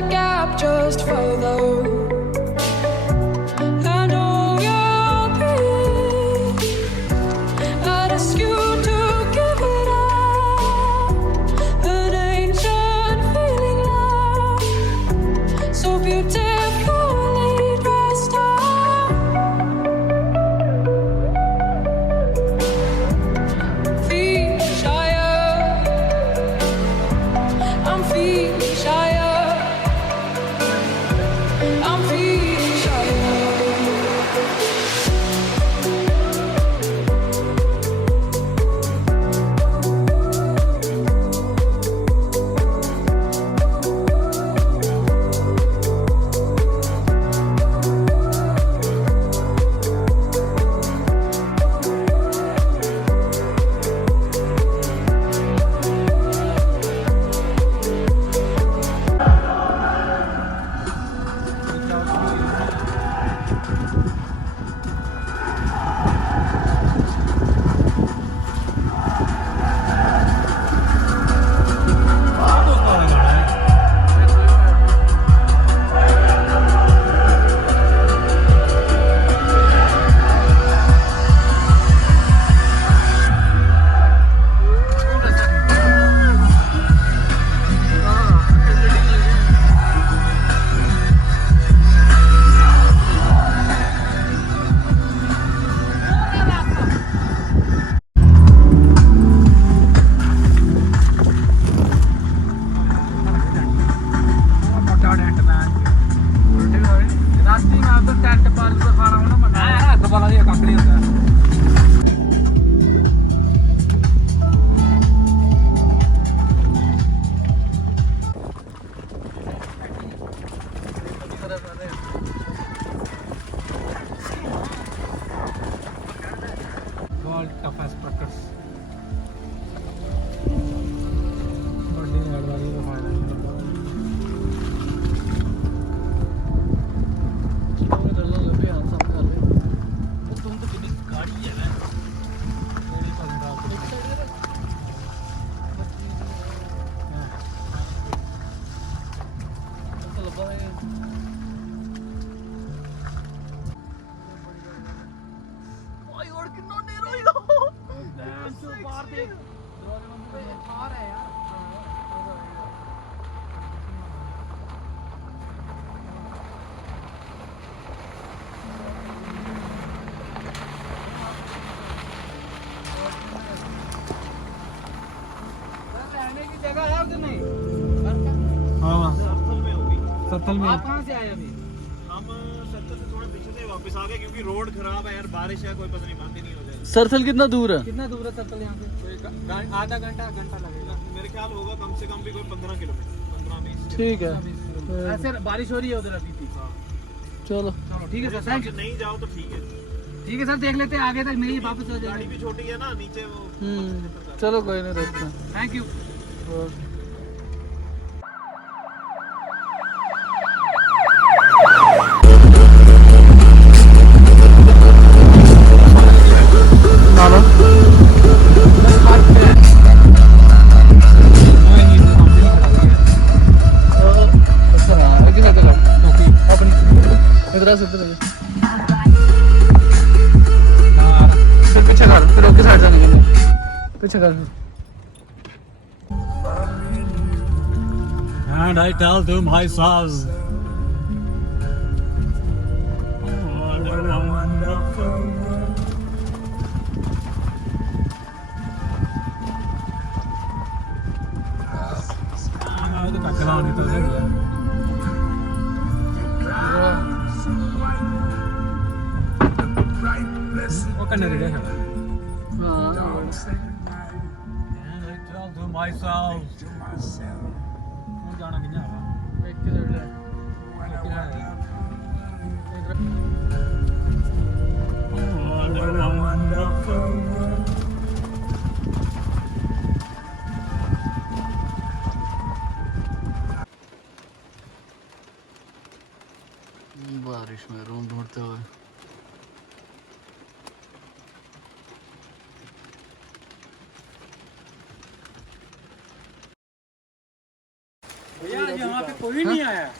that gap just further. I know you'll be. I'd ask you to give it up. An ancient feeling now, so beautifully dressed up. Feet shyer, I'm feeling shyer. I'm feeling shyer. World toughest truckers. बड़ी add वाली तो फायदा नहीं होता। तुम तो कितनी गाड़ी है ना? मेरी जगह है उधर नहीं? हाँ सत्तल में। आप कहाँ से आए अभी? हम सत्तल से थोड़ा पीछे से वापस आ गए क्योंकि रोड खराब है यार, बारिश है, कोई पता नहीं बंद ही नहीं हो जाएगा। सरथल कितना दूर है? कितना दूर है सत्तल यहाँ से? आधा घंटा लगेगा मेरे ख्याल होगा कम से कम भी कोई 15 किलोमीटर, 15-20। ठीक है। ऐसे बारिश हो रही है उधर अभी भी। चलो चलो ठीक है सर, थैंक यू। नहीं जाओ तो ठीक है। ठीक है सर, देख लेते हैं आगे तक नहीं वापस हो गाड़ी जाएगा। भी छोटी है ना नीचे वो। चलो कोई नहीं देखते हैं। Thank you. फिर पीछे कर, फिर ओके साइड जाने के लिए पीछे कर। And I tell to myself, And I tell to myself, जाना किन्ना है? बारिश में रूम ढूंढते हुए भैया यहाँ पे कोई नहीं आया है।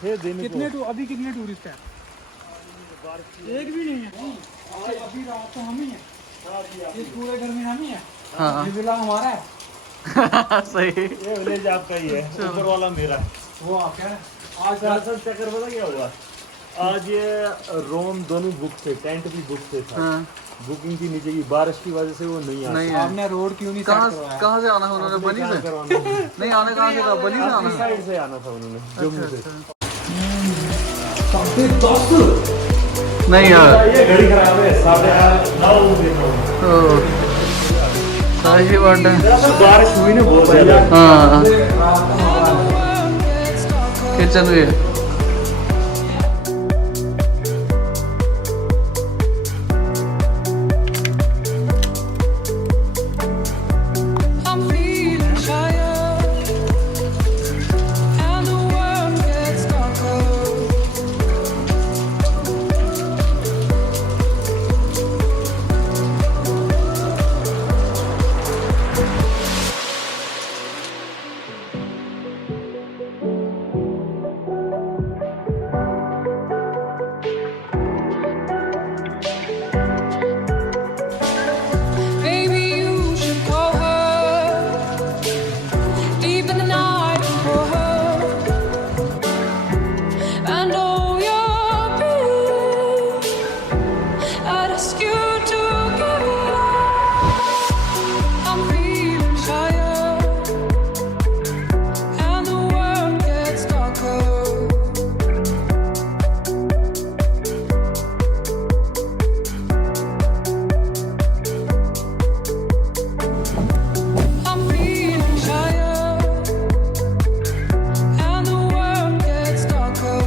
फिर दिन कितने अभी कितने टूरिस्ट हैं? एक भी नहीं है। अभी रात को हम ही हैं। इस पूरे घर में हम ही हैं। हाँ ये विला हमारा है। सही। ये विलेज आपका ही है, ऊपर वाला मेरा है। वो आपका है। आज दरअसल चक्कर पता क्या हुआ, आज ये रोम दोनों बुक थे, टेंट भी बुक थे था। हाँ बुकिंग थी नीचे की, बारिश की वजह से वो नहीं आ नहीं है। आपने रोड क्यों नहीं सेट करवाया? कहाँ से आना है उन्होंने? बनी से? नहीं आने कहाँ से कहा? बनी से आना है। साइड से आना था उन्होंने, जम्मू से। नहीं यार ये घड़ी खराब है, 9:30 देखो। तो सही बात है। बारिश हुई ना बहुत ज्यादा। हाँ and the world gets darker. Kitchen भी है। I'm feeling tired, and the world gets darker. Maybe you should call her deep in the night for her and all your pain. I'd ask you to give it up. I'm feeling tired, and the world gets darker. I'm feeling tired, and the world gets darker.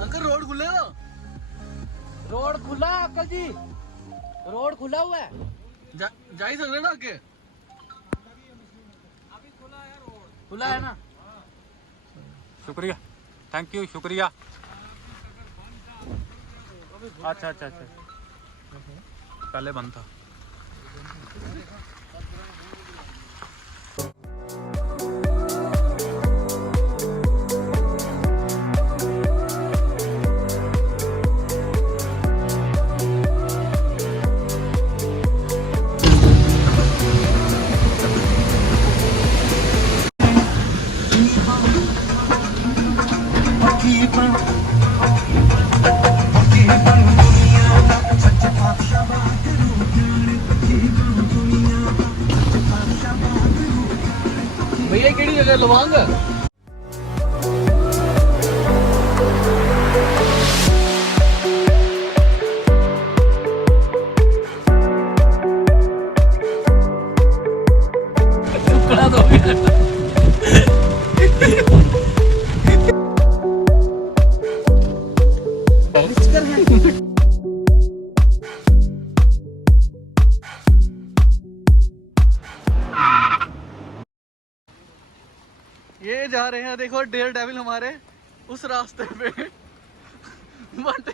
Uncle road खुले ना? Road खुला है uncle जी, road खुला हुआ है। जा ही सकते ना आगे? खुला है ना? शुक्रिया, थैंक यू, शुक्रिया। अच्छा अच्छा अच्छा, पहले बंद था। भैया केड़ी जगह लवांग? टुकड़ा तो ये जा रहे हैं, देखो डेयर डेविल हमारे उस रास्ते पे बट